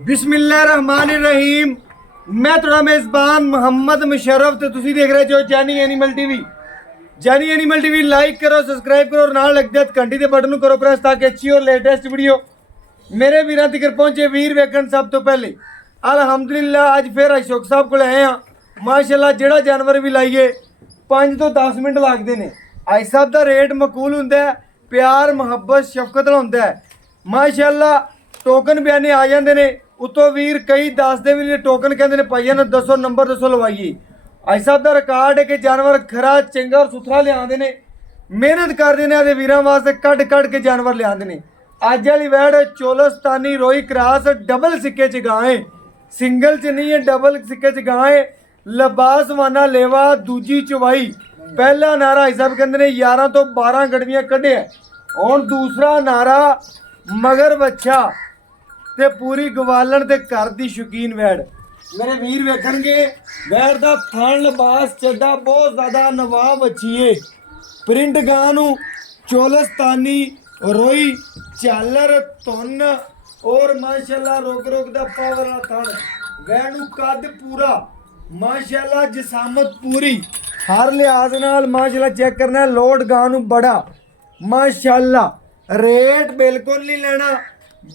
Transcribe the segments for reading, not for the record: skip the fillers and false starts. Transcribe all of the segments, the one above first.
बिस्मिल्लाहिर्रहमानिर्रहीम। मैं थोड़ा मेज़बान मोहम्मद मुशर्रफ तो तुसी देख रहे जो जानी एनिमल टीवी। जानी एनिमल टीवी लाइक करो, सब्सक्राइब करो और नाल लग दे घंटी के बटन करो प्रेस ताकि अच्छी और लेटेस्ट वीडियो मेरे वीरां तक पहुंचे। वीर वेखण सब तो पहले अल्हम्दुलिल्लाह अज फिर अशोक साहब को आए हाँ। माशाल्लाह जेड़ा जानवर भी लाइए 5 तो 10 मिनट लगते हैं। आई साहब का रेट मकूल होंगे, प्यार मुहब्बत शफकत होंगे है। माशाल्लाह टोकन बयाने आ जाते हैं उतों वीर कई दसते भी नहीं, टोकन कहते हैं भाइया ने दसो नंबर दसो लवाइए। आई साहब का रिकॉर्ड है कि जानवर खरा चंगा और सुथरा लिया ने, मेहनत करते हैं आदे वीरां वास्ते कट कट के जानवर लिया ने। अज वाली वैड चोलस्तानी रोई क्रॉस डबल सिक्के च गाए, सिंगल च नहीं है डबल सिक्के च गाए। लिबास वाना लेवा दूजी चवाई। पहला नारा आई साहब कहते ने 11 तो 12 गड़वियां कढ़े और दूसरा नारा मगर बच्चा ते पूरी गवालन ते घर दी शौकीन वैड। मेरे वीर वेखणगे वैड दा थण लिबास चड्डा बहुत ज्यादा नवाब अच्छी है। प्रिंट गां नू चोलस्तानी रोई झालर धुन और माशाल्लाह रोक रोक दा पावर आ थण। वैड नू कद पूरा माशाल्लाह, जिसामत पूरी हर लिहाज नाल माशाल्लाह चेक करना है। लोड गां नू बड़ा माशाल्लाह। रेट बिल्कुल नहीं लेना,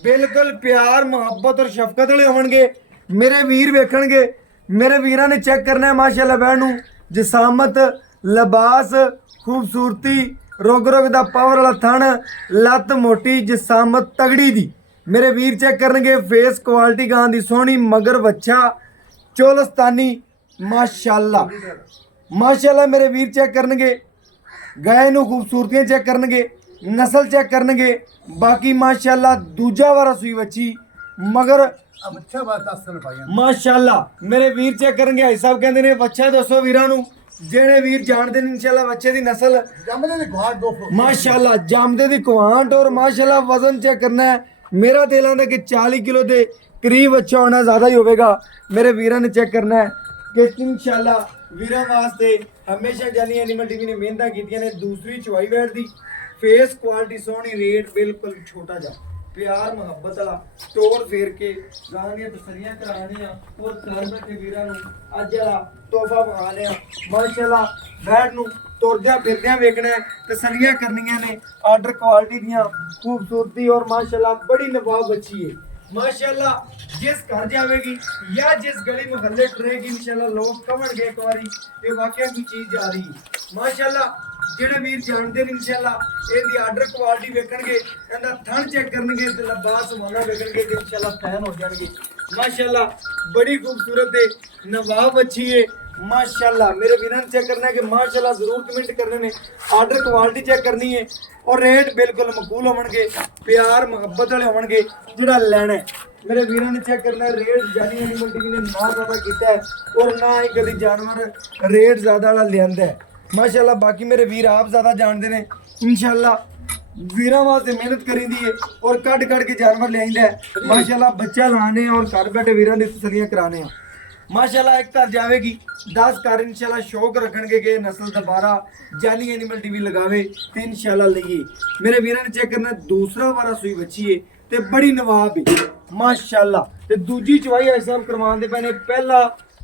बिल्कुल प्यार मुहब्बत और शफकत वाले होणगे। मेरे वीर वेखणगे, मेरे वीरां ने चेक करना है माशाल्लाह वैड नू जिसामत लिबास खूबसूरती रोग रोग दा पावर वाला थण लत्त मोटी जिसामत तगड़ी दी। मेरे वीर चेक करनगे फेस क्वालिटी गां दी सोहनी मगर बच्चा चोलस्तानी माशाल्लाह माशाल्लाह। मेरे वीर चेक करनगे गाय नू खूबसूरतियां चेक करनगे, नस्ल चेक करनगे। बाकी माशाल्लाह दूजा वारा सूई बच्ची मगर माशाल्लाह। मेरे वीर चेक करनगे भाई साहब कहते ने बच्चा दसो वीरां नू जेड़े वीर जानते हैं इंशाल्लाह बच्चे दी नस्ल माशाल्लाह जामदे दी कुआंट और माशाल्लाह वजन चेक करना है। मेरा दिल आंदा कि 40 किलो के करीब अच्छा होना, ज़्यादा ही होगा। मेरे वीरां ने चेक करना है कि इंशाल्लाह वीरां वास्ते हमेशा जानी एनिमल टीवी ने मेहनत कीतियां ने। दूसरी चवाई वैट दी फेस क्वालिटी सोहनी, रेट बिल्कुल छोटा जा प्यार मुहब्बत वाला टोर फेर के गां दी तसल्लियां करानियां और घर बैठे वीरां नू अज वाला तोहफा पाने माशाल्लाह। वैट नू तुरद्या फिरद्या वेखना है, तसल्लियां करनियां ने। आर्डर क्वालिटी दियां खूबसूरती और माशाल्लाह बड़ी नवाब अच्छी है माशाल्लाह। जिस घर जाएगी या जिस गली मोहल्ले टरेगी इंशाल्लाह लोग कमणगे एक बारी ये वाकई की चीज जा रही है माशाल्लाह। जेड़े वीर जानते हैं इंशाल्लाह इहदी आर्डर क्वालिटी वेखणगे, इहदा थण चेक करनगे ते लिबास वाला वेखणगे ते इंशाल्लाह फैन हो जाएंगे माशाल्लाह। बड़ी खूबसूरत है, नवाब अच्छी है माशाल्लाह। मेरे वीरां चेक करना है कि माशाल्लाह जरूर कमेंट करने ने। आर्डर क्वालिटी चेक करनी है और रेट बिल्कुल मकूल होणगे, प्यार मुहब्बत वाले होणगे जेड़ा लेना है। मेरे वीरां ने चेक करना है रेट जानी एनिमल टीवी ने ना ज़्यादा किया है और ना ही कभी जानवर रेट ज़्यादा वाला लियांदा है माशाल्लाह। बाकी मेरे वीर आप ज़्यादा जानते हैं इंशाल्लाह। वीरां वास्ते मेहनत करीदी है और कट कट के जानवर लियांदा है माशाल्लाह। बच्चा लाने और घर बैठे वीरां दी तसल्लियां कराने माशाल्लाह। एक घर जाएगी 10 घर इंशाल्लाह शौक रखणगे कि नस्ल दोबारा जानी एनिमल टीवी लगावे तो इंशाल्लाह लईए। मेरे वीरां ने चेक करना दूसरा वारा सूई बच्ची है ते बड़ी नवाब है माशाल्लाह। ते दूजी चवाई आई साहब करवाने पे ने। पहला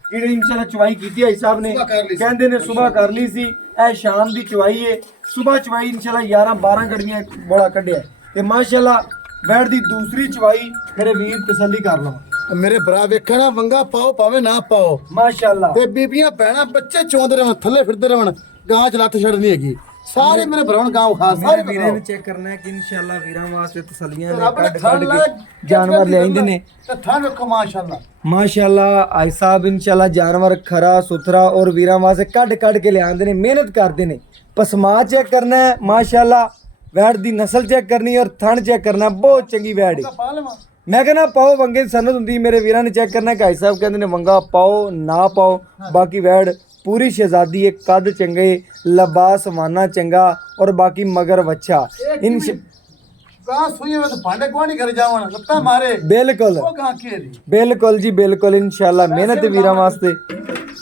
ਜਿਹੜੀ इंशाल्लाह चवाई की आई साहब ने कहते ने सुबह कर ली सी, ए शाम की चवाई है। सुबह चवाई इंशाल्लाह 11-12 गड़ियां बड़ा कढ़िया ते माशाल्लाह। वैड दी दूसरी चवाई मेरे वीर तसल्ली कर लवा। मेरे भरा वेखना वंगा पाओ पावे ना पाओ माशाल्लाह। ते बीबियां भैणा बच्चे चोंदे रहन थल्ले फिरदे रहन, गां च लत्त छड़नी हैगी। सारे मेरे भरावन गांव खास मेरे वीरे ने चेक करना है कि इंशाल्लाह वीरां वास्ते तसल्लियां ने कट कट के जानवर ले आइंदे ने ते थां वेखो माशाल्लाह माशाल्लाह। आई साहब इंशाल्लाह जानवर खरा सुथरा और वीरां वास्ते कट कट के ले आंदे ने, मेहनत करते ने। पसमा चेक करना है माशाल्लाह, वैड दी नस्ल चेक करनी और थण चेक करना, बहुत चंगी वैड है। मैं कहना पाओ वंगे दी सनत हुंदी। मेरे वीरां ने चेक करना है कि आई साहब कहंदे ने वंगा पाओ ना पाओ। बाकी वैड पूरी शहजादी है, कद चंगे, लिबास माना चंगा और बाकी मगर बच्चा इन गां सुई में तो भांडे कोनी कर जावन लत्ता मारे बिल्कुल ओ गां केरी बिल्कुल जी बिल्कुल इंशाल्लाह। मेहनत वीरां वास्ते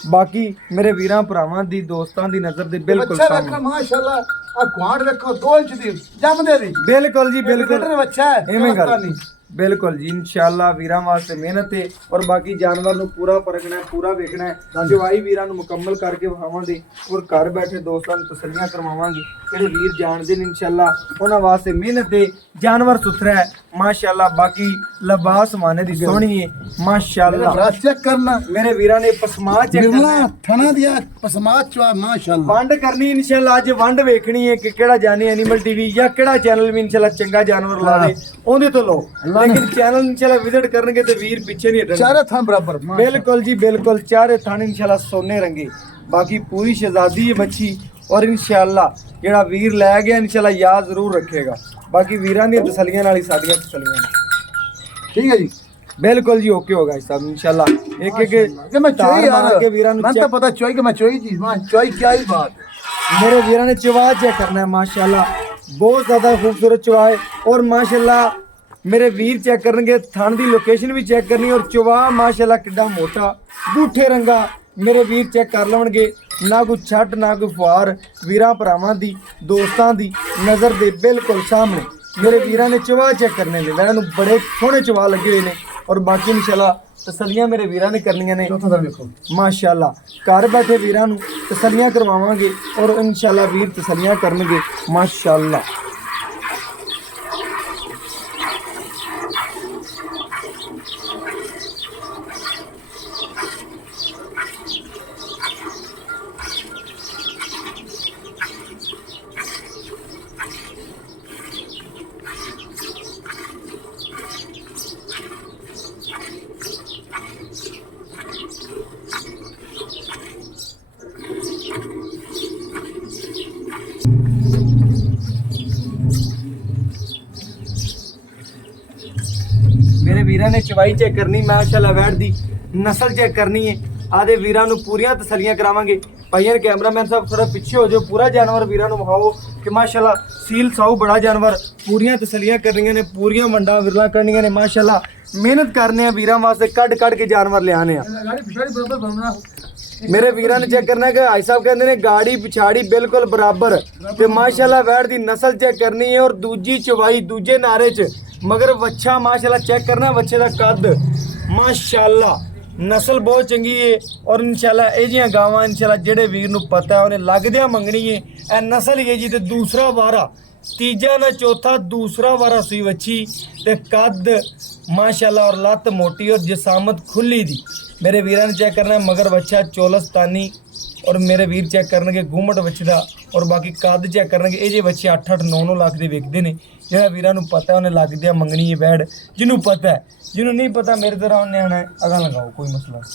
बाकी मेरे वीरां भरावां दी दोस्तां दी नजर दे बिल्कुल बच्चा सामने देखो माशाल्लाह। आ क्वांट देखो 2 इंच दी जमदे दी बिल्कुल जी बिल्कुल बच्चा है एवें गल ਬਿਲਕੁਲ ਜੀ ਇਨਸ਼ਾਅੱਲਾ ਵੀਰਾਂ ਵਾਸਤੇ ਮਿਹਨਤ ਹੈ ਔਰ ਬਾਕੀ ਜਾਨਵਰ ਨੂੰ ਪੂਰਾ ਪਰਖਣਾ ਹੈ, ਪੂਰਾ ਵੇਖਣਾ ਹੈ। ਜਵਾਈ ਵੀਰਾਂ ਨੂੰ ਮੁਕੰਮਲ ਕਰਕੇ ਵਿਖਾਵਾਂਗੇ ਔਰ ਘਰ ਬੈਠੇ ਦੋਸਤਾਂ ਨੂੰ ਤਸੱਲੀਆਂ ਕਰਵਾਵਾਂਗੇ। ਜਿਹੜੇ ਵੀਰ ਜਾਣਦੇ ਨੇ ਇਨਸ਼ਾਅੱਲਾ ਉਹਨਾਂ ਵਾਸਤੇ ਮਿਹਨਤ ਹੈ। ਜਾਨਵਰ ਸੁਥਰਾ ਹੈ ਮਾਸ਼ਾਅੱਲਾ, ਬਾਕੀ ਲਿਬਾਸ ਮਾਨੇ ਦੀ ਸੋਹਣੀ ਹੈ ਮਾਸ਼ਾਅੱਲਾ। चेक करना ਮੇਰੇ ਵੀਰਾਂ ਨੇ ਪਸਮਾ ਚੈੱਕ ਕਰਨਾ निर्मला ਹੈ। थाना दिया पसमात चुआ माशाल्लाह। ਵੰਡ ਕਰਨੀ ਇਨਸ਼ਾਅੱਲਾ, ਅੱਜ ਵੰਡ ਵੇਖਣੀ ਹੈ ਕਿ ਕਿਹੜਾ ਜਾਨੀ ਐਨੀਮਲ ਟੀਵੀ ਜਾਂ ਕਿਹੜਾ ਚੈਨਲ ਵੀ ਇਨਸ਼ਾਅੱਲਾ ਚੰਗਾ ਜਾਨਵਰ ਲਾਵੇ ਉਹਦੇ ਤੋਂ ਲਓ। ਲੇਕਿਨ ਚੈਨਲ ਇਨਸ਼ਾਅੱਲਾ ਵਿਜ਼ਿਟ ਕਰਨਗੇ ਤੇ ਵੀਰ ਪਿੱਛੇ ਨਹੀਂ ਹਟਣਗੇ। चारे थान बराबर बिल्कुल जी बिल्कुल, चारे थाने इंशाल्लाह सोने रंगे। बाकी पूरी शहजादी है बच्ची और इंशाल्लाह जेड़ा वीर लै गया इंशाल्लाह याद जरूर रखेगा। बाकी वीरां दी तसलियां नाल ही साडियां तसलियां ने। ठीक है जी, बिल्कुल जी ओके होगा साहब इंशाल्लाह। एक एक कि मैं चोई यार के वीरां मैं तो पता चोई कि मैं चोई चीज मां चोई क्या ही बात। मेरे वीरां ने चवा चेक करना है माशाल्लाह, बहुत ज्यादा खूबसूरत चवा है और माशाल्लाह मेरे वीर चेक करनगे, थान दी लोकेशन भी चेक करनी और चवा माशाल्लाह किड्डा मोटा बूठे रंगा मेरे वीर चेक कर लवणगे। ना कोई छट ना कोई फुहार, वीरां भरावां दी दोस्तां दी नज़र दे बिल्कुल सामने मेरे वीरां ने चवा चेक करने ने। मैं बड़े सोहने चवा लगे हुए ने और बाकी इंशाल्लाह तसलियां मेरे वीरां ने करनियां ने चौथा दर देखो माशाल्लाह। घर बैठे वीरां नूं तसलियां करवावांगे और इंशाल्लाह वीर तसलियां करनगे माशाल्लाह। मेरे वीरां ने चवाई चेक करनी माशाल्लाह, वैट दी नस्ल चेक करनी है। आदे वीरां नूं पूरियां तसलियां करावांगे। भाईयां कैमरामैन साहब थोड़ा पीछे हो जाओ, पूरा जानवर वीरां नूं विखाओ कि माशाल्लाह सील साऊ बड़ा जानवर। पूरियां तसलियां करनियां ने, पूरियां मंडा विरला करनियां ने माशाल्लाह। मेहनत करने वीरां वास्ते कड कड के जानवर ले आने। गाड़ी पिछाड़ी बराबर बनना। मेरे वीरां ने चेक करना है कि भाई साहब कहते ने गाड़ी पिछाड़ी बिल्कुल बराबर ते माशाल्लाह वैट दी नस्ल चेक करनी है और दूजी चवाई दूजे नारे च मगर वच्छा माशाल्लाह चेक करना है। वच्छे दा कद माशाल्लाह नस्ल बहुत चंगी है और इंशाल्लाह ਇਹ ਜਿਹੀਆਂ ਗਾਵਾਂ इंशाल्लाह ਜਿਹੜੇ ਵੀਰ ਨੂੰ ਪਤਾ ਹੈ ਉਹਨੇ ਲੱਗਦਿਆਂ ਮੰਗਣੀ ਹੈ। ਇਹ ਨਸਲ ਹੀ ਹੈ ਜੀ ਤੇ ਦੂਸਰਾ ਵਾਰਾ ਤੀਜਾ ਨਾ ਚੌਥਾ दूसरा वारा ਸੂਈ ਵੱਛੀ ਤੇ कद माशाल्लाह और लत मोटी और जिसामत खुली दी। मेरे वीरां ने चेक करना है मगर बच्चा चोलस्तानी और मेरे वीर चेक करनगे घूमट बच्चे दा और बाकी कद चेक करनगे। ये जे बच्चे 8-8 9-9 लाख दे विकदे ने। जेड़ा वीरां नूं पता है उन्हें लगदिया मंगनी है बैड। जिन्हों पता है, जिन्हों नहीं पता मेरे तरह उन्हें आना है अगा लगाओ कोई मसला नहीं।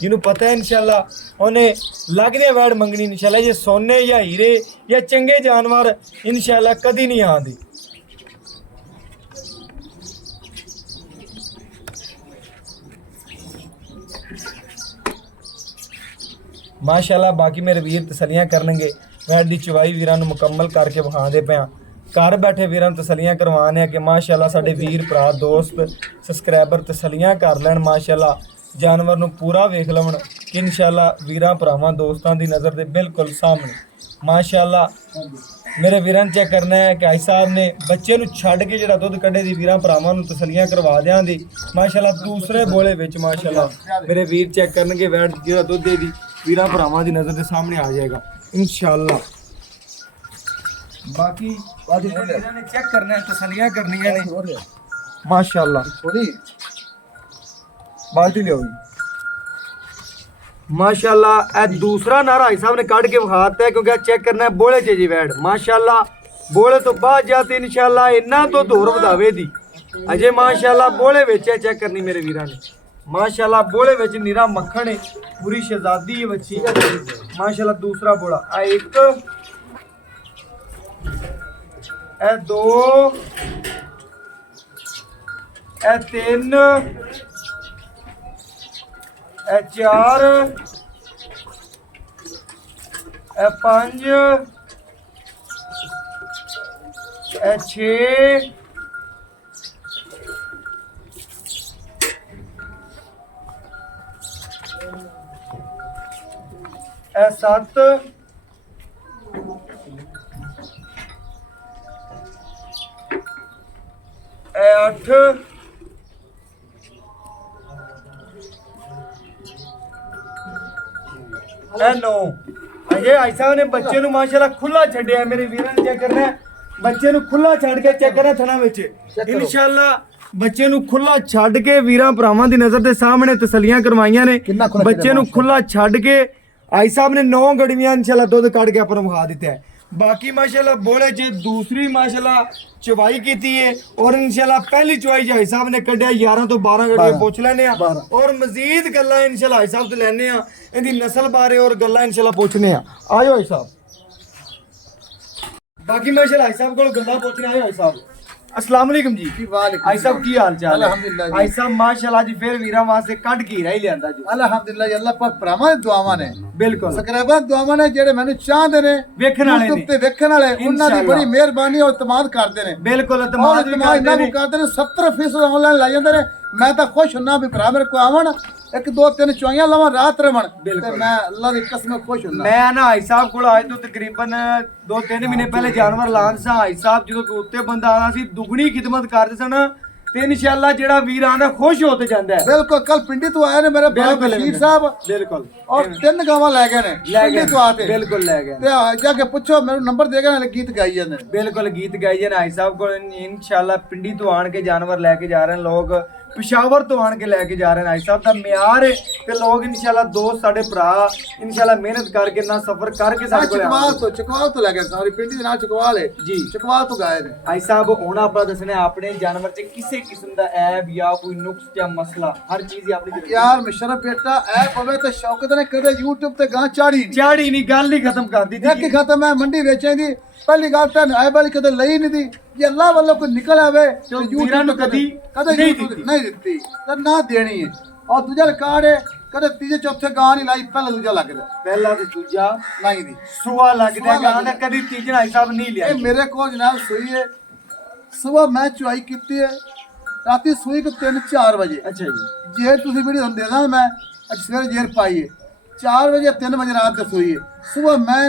जिन्हों पता है इंशाल्लाह उन्हें लगदिया बैड मंगनी इंशाल्लाह। जे सोने या हीरे या चंगे जानवर इंशाल्लाह कदी नहीं आंदे। माशाल्लाह बाकी मेरे वीर तसलियां करनगे। वैट दी चवाई वीरां नूं मुकम्मल करके विखांदे पिया। घर बैठे वीरां नूं तसलियां करवाने कि माशाल्लाह साडे वीर भरा दोस्त सबसक्राइबर तसलियां कर लैण। माशाल्लाह जानवर नूं पूरा वेख लवन कि इंशाल्लाह वीरां भरावां दोस्तां दी नज़र दे बिल्कुल सामने माशाल्लाह। मेरे वीरां ने चेक करना है कि भाई साहब ने बच्चे नूं छड्ड के जिहड़ा दुੱਧ कड्ढे दी वीरां भरावां नूं तसलियां करवा दियां दी माशाल्लाह। दूसरे बोले विच माशाल्लाह मेरे वीर चेक करनगे वैट जिहड़ा दुੱਧ दे दी वीरां भरावां दी नज़र दे सामने आ जाएगा इंशाल्लाह। बाकी वीरां ने चेक करना है तसलियां करनियां ने माशाल्लाह। थोड़ी बाल्टी ले आओ माशाल्लाह। ए दूसरा नारा भाई साहब ने काट के विखाता है क्योंकि चेक करना है बोले च जी वैड माशाल्लाह। बोले तो बाद जाते इंशाल्लाह इन्ना तो दूर वधावे दी अजे माशाल्लाह बोले विच चेक करनी मेरे वीरां ने माशाल्लाह। बोले विच नीरा मक्खन है, पूरी शहजादी है बच्ची माशाल्लाह। दूसरा बोला आ एक ए दो ए तीन ए चार ए पांच ए छे ए सत्त 8 ਇਹ 9 ਅਜੇ ਭਾਈ ਸਾਹਿਬ ਨੇ ਬੱਚੇ ਨੂੰ ਮਾਸ਼ਾਅੱਲਾ ਖੁੱਲਾ ਛੱਡਿਆ ਮੇਰੇ ਵੀਰਾਂ ਨੇ ਚੈੱਕ ਕਰਨਾ ਬੱਚੇ ਨੂੰ ਖੁੱਲਾ ਛੱਡ ਕੇ ਚੈੱਕ ਕਰਨਾ ਥਣਾ ਵਿੱਚ ਇਨਸ਼ਾਅੱਲਾ ਬੱਚੇ ਨੂੰ ਖੁੱਲਾ ਛੱਡ ਕੇ ਵੀਰਾਂ ਭਰਾਵਾਂ ਦੀ ਨਜ਼ਰ ਦੇ ਸਾਹਮਣੇ ਤਸੱਲੀਆਂ ਕਰਵਾਈਆਂ ਨੇ ਬੱਚੇ ਨੂੰ ਖੁੱਲਾ ਛੱਡ ਕੇ ਆਈ ਸਾਹਿਬ ਨੇ 9 ਗੜਵੀਆਂ ਇਨਸ਼ਾਅੱਲਾ ਦੁੱਧ ਕੱਢ ਕੇ ਆਪਾਂ ਨੂੰ ਵਿਖਾ ਦਿੱਤਾ ਹੈ बाकी माशाल्लाह बोले जे दूसरी माशाल्लाह चवाई की है और इंशाल्लाह पहली चवाई जो हिसाब ने कढ़िया 11 तो 12 गड्डियां पूछ लेने और मजीद गल्ला इंशाल्लाह हिसाब से लेने इनकी नस्ल बारे और गल्ला इंशाल्लाह पूछने आयो हिसाब बाकी माशाल्लाह हिसाब को गल्ला पूछने आयो हिसाब अस्सलाम वालेकुम जी आई साहब की हाल चाल अल्हम्दुलिल्लाह आई साहब माशाल्लाह जी फिर वीरा वास्ते कट के ही लियांदा जी अल्हम्दुलिल्लाह अल्लाह पाक भरावां दी दुआवां ने बिल्कुल सबसक्राइबर दुआवां ने जेड़े मैनू चाहंदे ने वेखण वाले YouTube ते वेखण वाले उन्हां दी बड़ी मेहरबानी और इत्मीनान करदे ने बिल्कुल इत्मीनान भी करदे ने करदे ने 70% ऑनलाइन ला जांदे ने मैं तो खुश हुन्ना भी भरा मेरे को आवन एक दो तीन चुआइयां लवां रात रवण ते मैं अल्लाह दी कसम खुश हुन्ना मैं ना भाई साहब कोल आज तो तकरीबन 2-3 महीने पहले जानवर लान सा भाई साहब जो कि उत्ते बंदा आना सी दुगनी खिदमत करदे सन ते इंशाअल्लाह जेड़ा वीर आंदा खुश होते जांदा है बिल्कुल कल पिंडी तो आए ने मेरे बशीर साहब बिल्कुल और 3 गावां ले गए ने पिंडी तो आते बिल्कुल ले गए ते जाके पूछो मेरे नंबर देगा ना गीत गाई जांदे बिल्कुल गीत गाई जाने भाई साहब को इंशाअल्लाह पिंडी तो आन के जानवर लेके जा रहे हैं लोग पिशावर तो आन के लेके जा रहे हैं भाई साहब दा म्यार है ते लोग इंशाअल्लाह दोस्त साडे भरा इंशाअल्लाह मेहनत करके ना सफर करके साडे कोल चकवाल तो ले गए सारी पिंडी दे नाल चकवाल है जी चकवाल तो गए ने भाई साहब हुण आपा दसने अपने जानवर च किसी किस्म दा ऐब या कोई नुक्स या मसला हर चीज ही अपनी यार मुशर्रफ बेटा ऐब होवे ते शौकत ने कदे YouTube ते गां चाड़ी नहीं गल ही खत्म कर दी थी खत्म है मंडी बेचें दी पहली गल तो ऐब वाली कदे लई नहीं दी ये अल्लाह वालों को निकल आवे तो यूट्यूब नु कदी नहीं दित्ती ते ना देनी है और दूजा रिकॉर्ड है कदे तीजे चौथे गां नहीं लाई पहला दूजा लगदा पहला ते दूजा नहीं दी सुआ लगदा गां दा कदी तीजा हिसाब नहीं लिया ये मेरे को जनाब सुई है सुबह मैं चुआई कीती है राती सुई को 3-4 बजे अच्छा जी जेर तुसी वीडियो दे दा मैं आज सवेरे जेर पाई है 4 बजे 3 बजे रात दे सुई है सुबह मैं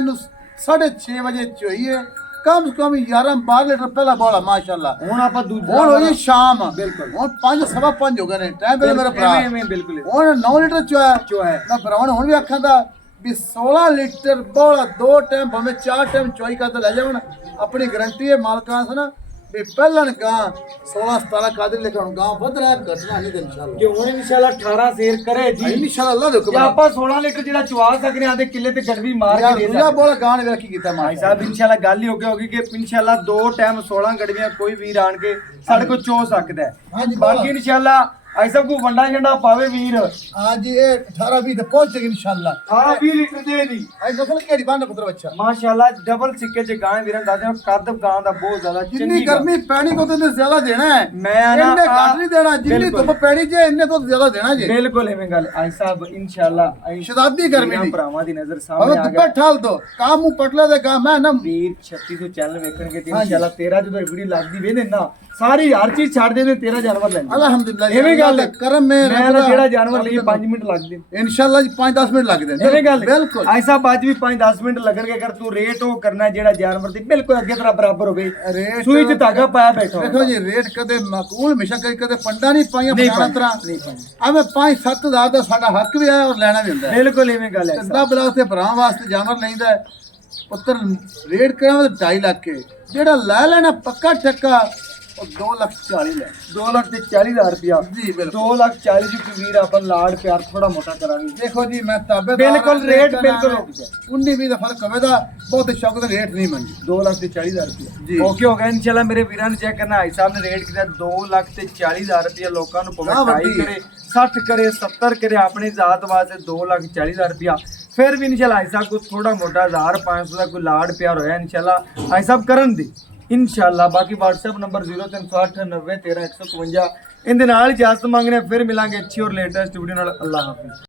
6:30 बजे चुआई है कम से कम 11-12 लीटर पहला बोला माशाल्लाह हुन आपा दूजा हुन होई शाम बिल्कुल हुन 5-5:15 हो गए ने टाइम पे मेरा भरा बिल्कुल हुन 9 लीटर चुआ मैं भरावन हुन भी आखां दा भी 16 लीटर बोला 2 टाइम भाਵੇਂ 4 टाइम चुआई करते ले जावन अपनी गारंटी है मालकां से ना भी पहलन गां 16-17 कादर लेकर गां वध रहा घटना नहीं इंशाल्लाह कि हुन इंशाल्लाह 18 शेर करे जी इंशाल्लाह अल्लाह दे हुक्म या आपा 16 लीटर जेड़ा चुआ सकने आदे किले ते गड़वी मार के दे दूजा बोला गां ने की कीता भाई साहब इंशाल्लाह गल ही होगी कि इंशाल्लाह 2 टाइम 16 गड़वियां कोई वीर आन के साडे को चो सकदा है हां जी बाकी इंशाल्लाह ऐसा को वंडा झंडा पावे वीर आज ये 18-20 तक पहुंच जाएगी इंशाल्लाह 18-20 लीटर दे दी आई नस्ल केड़ी बांध पुत्र बच्चा माशाल्लाह डबल सिक्के च गां वीरन दादे कद गां दा बहुत ज्यादा जितनी गर्मी पैनी को तो ज्यादा देना है मैं ना इन्ने घट नहीं देना जितनी धुप पैनी जे इन्ने तो ज्यादा देना जी बिल्कुल एवें गल आई साहब इंशाल्लाह शदादी गर्मी दी भरावां दी नजर सामने आ गया ठाल दो काम मु पटले दे काम मैं ना वीर 36 तो चैनल वेखण के इंशाल्लाह 13 जो वीडियो लगदी वेने ना सारी हर चीज छाड़ देने 13 जानवर लेने अल्हम्दुलिल्लाह एवें गल करम में मैं ना जेड़ा जानवर लिए 5 मिनट लग दे इंशाल्लाह जी 5-10 मिनट लग दे एवें गल बिल्कुल ऐसा आज भी 5-10 मिनट लगणगे अगर तू रेट हो करना है जेड़ा जानवर दी बिल्कुल अगे तेरा बराबर होवे रेट सुई च धागा पाया बैठो देखो जी रेट कदे माकूल हमेशा कदे पंडा नहीं पाइया फलाना तरह नहीं पाई हमें 5-7 हज़ार दा साडा हक भी है और लेना भी हुंदा है बिल्कुल एवें गल है चंदा बला से भरा वास्ते जानवर लैंदा पुत्र रेट करावे 2.5 लाख के जेड़ा ले लेना पक्का ठक्का 2,40,000 ले 2,40,000 रुपया जी बिल्कुल 2,40,000 की वीर अपन लाड प्यार थोड़ा मोटा करांगे देखो जी मैं ताबे बिल्कुल रेट बिल्कुल 19-20 ਦਾ ਫਰਕ ਹੋਵੇਗਾ ਬਹੁਤ ਸ਼ੌਕ ਦਾ ਰੇਟ ਨਹੀਂ ਮੰਗੀ 2,40,000 रुपया ओके हो गया इंशाल्लाह मेरे वीरां ने चेक करना भाई साहब ने रेट किया 2,40,000 रुपया लोकां नु पवे ट्राई करे 60 करे 70 करे अपनी जात वास्ते 2,40,000 रुपया फिर भी इंशाल्लाह भाई साहब को थोड़ा मोटा 1,500 का कोई लाड प्यार होया इंशाल्लाह भाई साहब करन दी इंशाल्लाह बाकी WhatsApp नंबर 0308 90 13 152 इन दे नाल इजाजत मांगने फिर मिलांगे अच्छी और लेटेस्ट वीडियो नाल अल्लाह हाफिज।